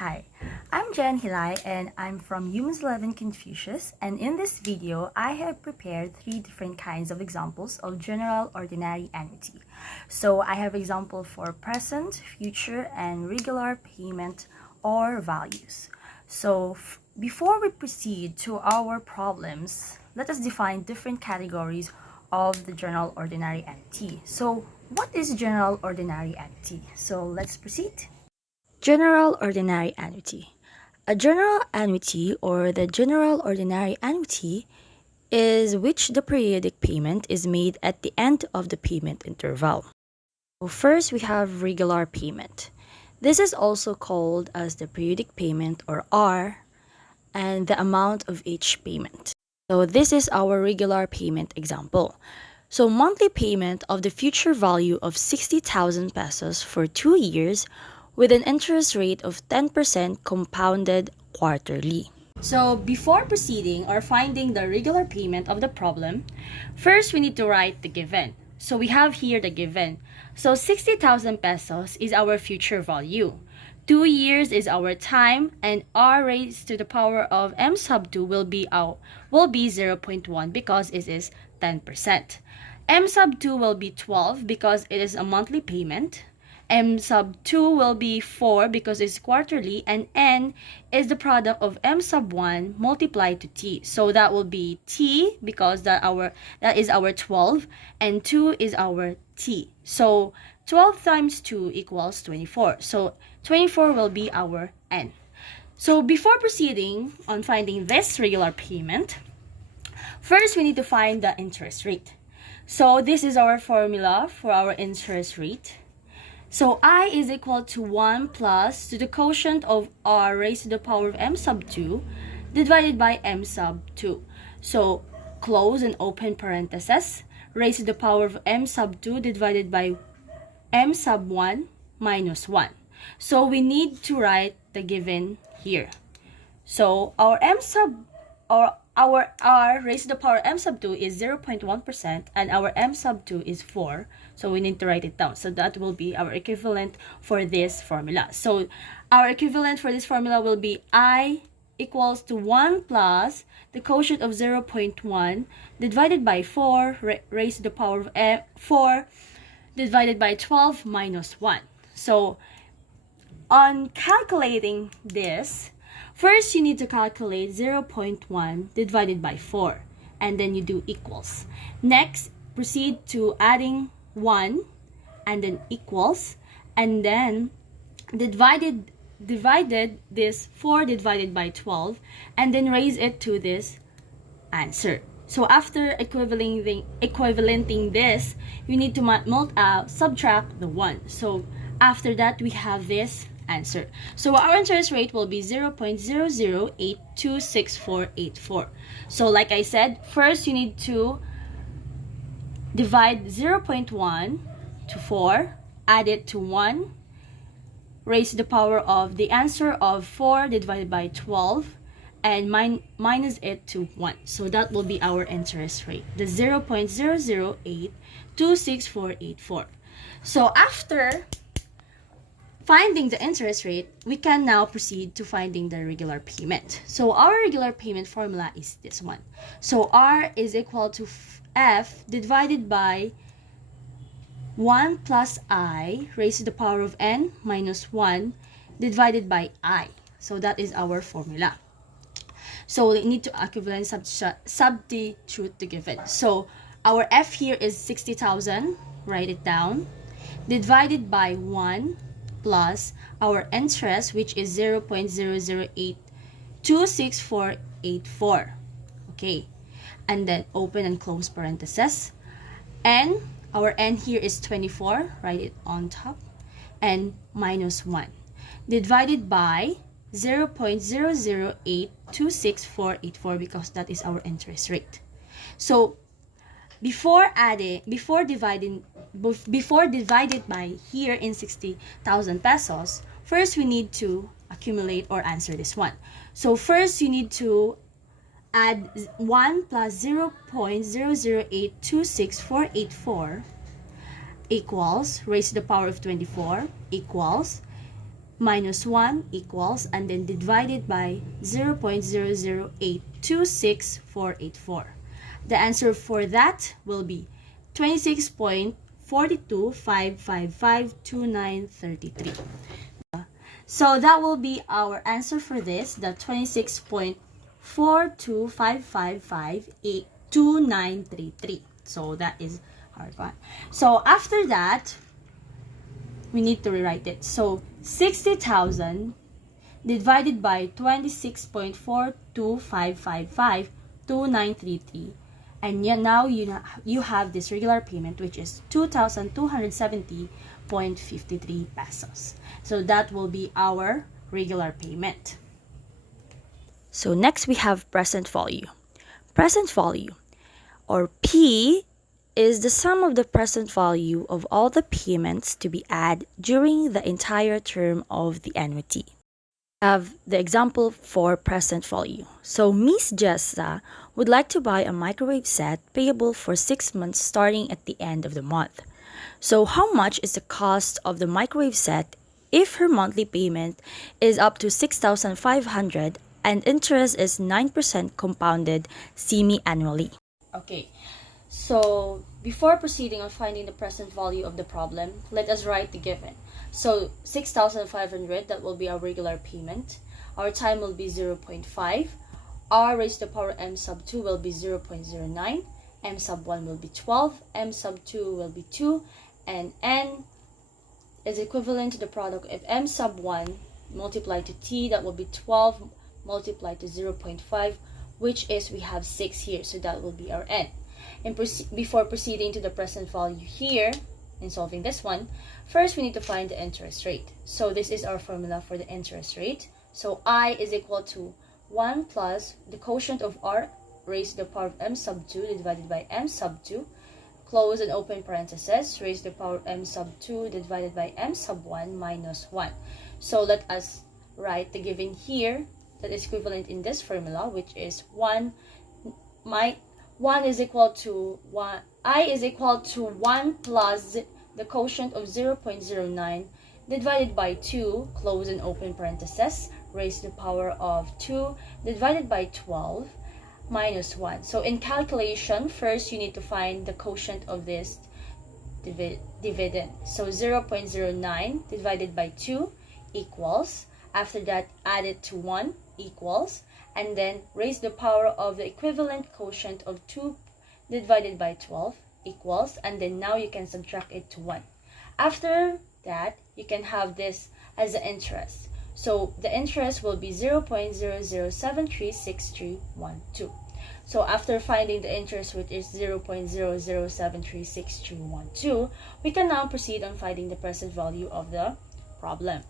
Hi, I'm Jen Hilay and I'm from Humans 11 Confucius, and in this video I have prepared three different kinds of examples of general ordinary annuity. So I have example for present, future, and regular payment or values. So before we proceed to our problems, let us define different categories of the general ordinary annuity. So what is general ordinary annuity? So let's proceed. General Ordinary Annuity. A general annuity or the General Ordinary Annuity is which the periodic payment is made at the end of the payment interval. So first, we have regular payment. This is also called as the periodic payment or R and the amount of each payment. So this is our regular payment example. So monthly payment of the future value of 60,000 pesos for 2 years with an interest rate of 10% compounded quarterly. So before proceeding or finding the regular payment of the problem, first we need to write the given. So we have here the given. So 60,000 pesos is our future value. 2 years is our time, and r raised to the power of m sub 2 will be 0.1 because it is 10%. M sub 2 will be 12 because it is a monthly payment. M sub 2 will be 4 because it's quarterly, and n is the product of m sub 1 multiplied to t. So that will be t because that is our 12, and 2 is our t. So 12 times 2 equals 24. So 24 will be our n. So before proceeding on finding this regular payment, first we need to find the interest rate. So this is our formula for our interest rate. So I is equal to 1 plus to the quotient of r raised to the power of m sub 2 divided by m sub 2. So close and open parentheses, raised to the power of m sub 2 divided by m sub 1 minus 1. So we need to write the given here. So our r raised to the power m sub 2 is 0.1% and our m sub 2 is 4. So we need to write it down. So that will be our equivalent for this formula. So our equivalent for this formula will be I equals to 1 plus the quotient of 0.1 divided by 4 raised to the power of 4 divided by 12 minus 1. So on calculating this, first you need to calculate 0.1 divided by 4 and then you do equals. Next, proceed to adding 1 and then equals, and then divided this 4 divided by 12 and then raise it to this answer. So after equivalenting this, you need to subtract the 1. So after that, we have this answer. So our interest rate will be 0.008268484. So like I said, first you need to divide 0.1 to 4, add it to 1, raise to the power of the answer of 4 divided by 12, and minus it to 1. So that will be our interest rate, the 0.008268484. So after finding the interest rate, we can now proceed to finding the regular payment. So our regular payment formula is this one. So R is equal to F divided by 1 plus I raised to the power of n minus 1 divided by I. So that is our formula. So we need to equivalent substitute the given. So our F here is 60,000, write it down, divided by 1 plus our interest, which is 0.008268484. Okay, and then open and close parentheses, and our n here is 24, write it on top, and minus 1 divided by 0.008268484 because that is our interest rate. So before divided by here in 60,000 pesos, first we need to accumulate or answer this one. So first you need to add 1 plus 0.008268484 equals raised to the power of 24 equals minus 1 equals, and then divided by 0.00826,484. The answer for that will be 26.425552933. So that will be our answer for this, the 26.425552933. So that is hard one. So after that, we need to rewrite it. So 60,000 divided by 26.425552933, and now you have this regular payment, which is 2,270.53 pesos. So that will be our regular payment. So next we have present value. Present value, or P, is the sum of the present value of all the payments to be added during the entire term of the annuity. I have the example for present value. So Miss Jessa would like to buy a microwave set payable for 6 months starting at the end of the month. So how much is the cost of the microwave set if her monthly payment is up to 6,500 and interest is 9% compounded semi-annually? Okay. So before proceeding on finding the present value of the problem, let us write the given. So 6,500, that will be our regular payment. Our time will be 0.5. R raised to the power m sub 2 will be 0.09. M sub 1 will be 12. M sub 2 will be 2. And n is equivalent to the product of m sub 1 multiplied to t, that will be 12 multiplied to 0.5, which is, we have 6 here, so that will be our n. And before proceeding to the present value here, in solving this one, first we need to find the interest rate. So this is our formula for the interest rate. So I is equal to 1 plus the quotient of r raised to the power of m sub 2 divided by m sub 2, close and open parentheses, raised to the power of m sub 2 divided by m sub 1 minus 1. So let us write the given here that is equivalent in this formula, which is 1 is equal to 1, I is equal to 1 plus the quotient of 0.09 divided by 2, close and open parentheses, raised to the power of 2 divided by 12 minus 1. So in calculation, first you need to find the quotient of this dividend. So 0.09 divided by 2 equals, after that add it to 1 equals, and then raise the power of the equivalent quotient of 2 divided by 12 equals, and then now you can subtract it to 1. After that, you can have this as the interest. So the interest will be 0.00736312. So after finding the interest, which is 0.00736312, we can now proceed on finding the present value of the problem.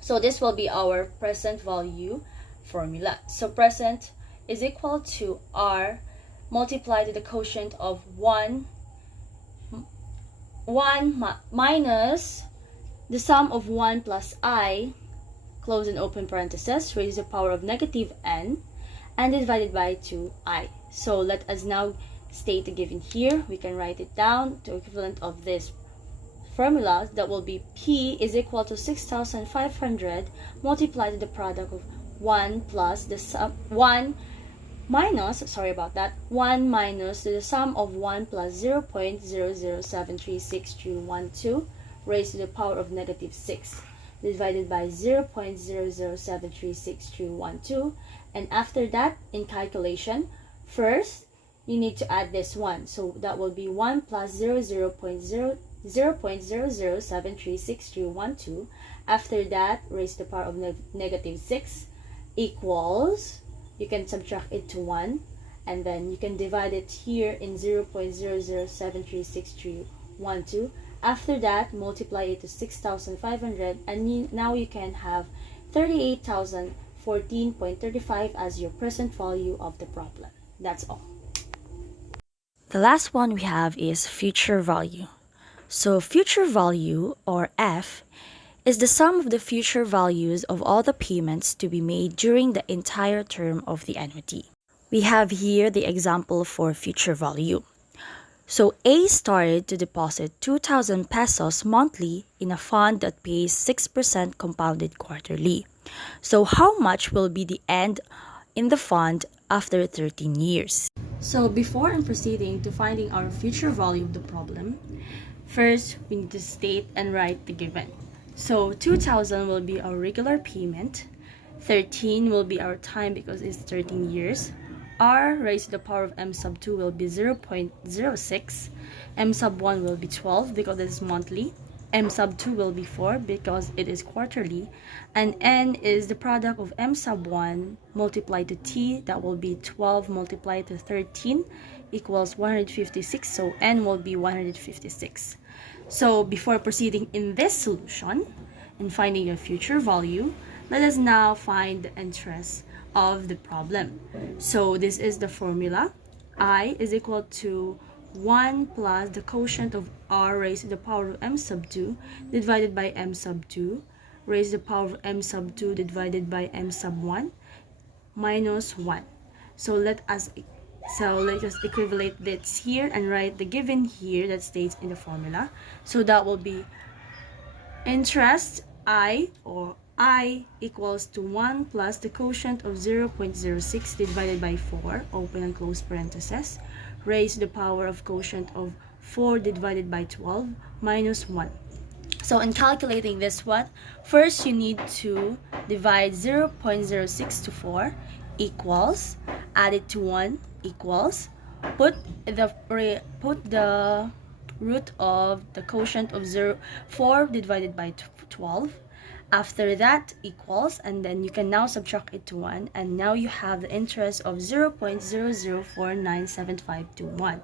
So this will be our present value formula. So present is equal to R multiplied to the quotient of 1 minus the sum of 1 plus I, close and open parentheses, raised to the power of negative n, and divided by 2i. So let us now state the given here. We can write it down to equivalent of this formula. That will be P is equal to 6,500 multiplied to the product of 1 plus the sum 1 minus, sorry about that, 1 minus the sum of 1 plus 0.00736312 raised to the power of negative 6 divided by 0.00736312. And after that, in calculation, first you need to add this 1. So that will be 1 plus 0.00736312. After that, raised to the power of negative 6 equals, you can subtract it to 1, and then you can divide it here in 0.00736312. After that, multiply it to 6,500, and now you can have 38,014.35 as your present value of the problem. That's all. The last one we have is future value. So future value, or F, is the sum of the future values of all the payments to be made during the entire term of the annuity. We have here the example for future value. So A started to deposit 2,000 pesos monthly in a fund that pays 6% compounded quarterly. So how much will be the end in the fund after 13 years? So before and proceeding to finding our future value of the problem, first we need to state and write the given. So 2,000 will be our regular payment, 13 will be our time because it's 13 years, r raised to the power of m sub 2 will be 0.06, m sub 1 will be 12 because it is monthly, m sub 2 will be 4 because it is quarterly, and n is the product of m sub 1 multiplied to t, that will be 12 multiplied to 13 equals 156, so n will be 156. So before proceeding in this solution and finding a future value, let us now find the interest of the problem. So this is the formula. I is equal to 1 plus the quotient of r raised to the power of m sub 2 divided by m sub 2 raised to the power of m sub 2 divided by m sub 1 minus 1. So let us equivalent this here and write the given here that states in the formula. So that will be interest I, or I, equals to 1 plus the quotient of 0.06 divided by 4, open and close parentheses, raised to the power of quotient of 4 divided by 12 minus 1. So in calculating this one, first you need to divide 0.06 to 4 equals, add it to 1 equals, put the root of the quotient of 4 divided by 12. After that equals, and then you can now subtract it to 1, and now you have the interest of 0.00497521.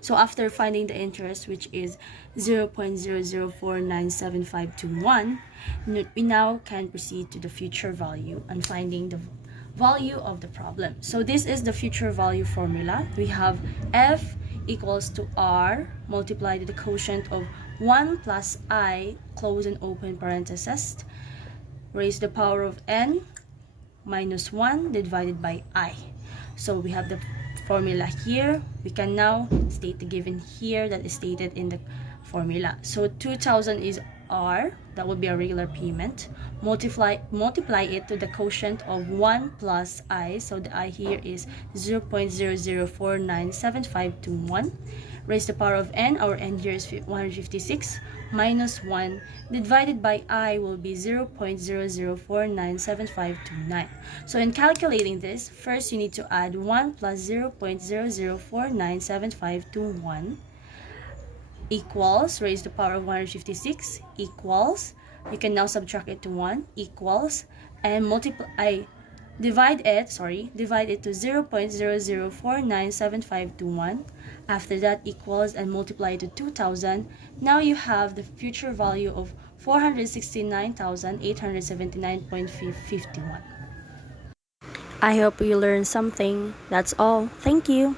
So after finding the interest, which is 0.00497521, we now can proceed to the future value and finding the value of the problem. So this is the future value formula. We have f equals to r multiplied with the quotient of 1 plus I, close and open parentheses, raised to the power of n minus 1 divided by I. So we have the formula here. We can now state the given here that is stated in the formula. So 2,000 is r, that would be a regular payment. Multiply it to the quotient of 1 plus I, so the I here is 0.00497521. Raised to the power of n, our n here is 156, minus 1 divided by I will be 0.00497529. So in calculating this, first you need to add 1 plus 0.00497521 equals, raised to the power of 156 equals, you can now subtract it to 1 equals, and divide it to 0.00497521. After that equals and multiply it to 2,000. Now you have the future value of 469,879.51. I hope you learned something. That's all. Thank you.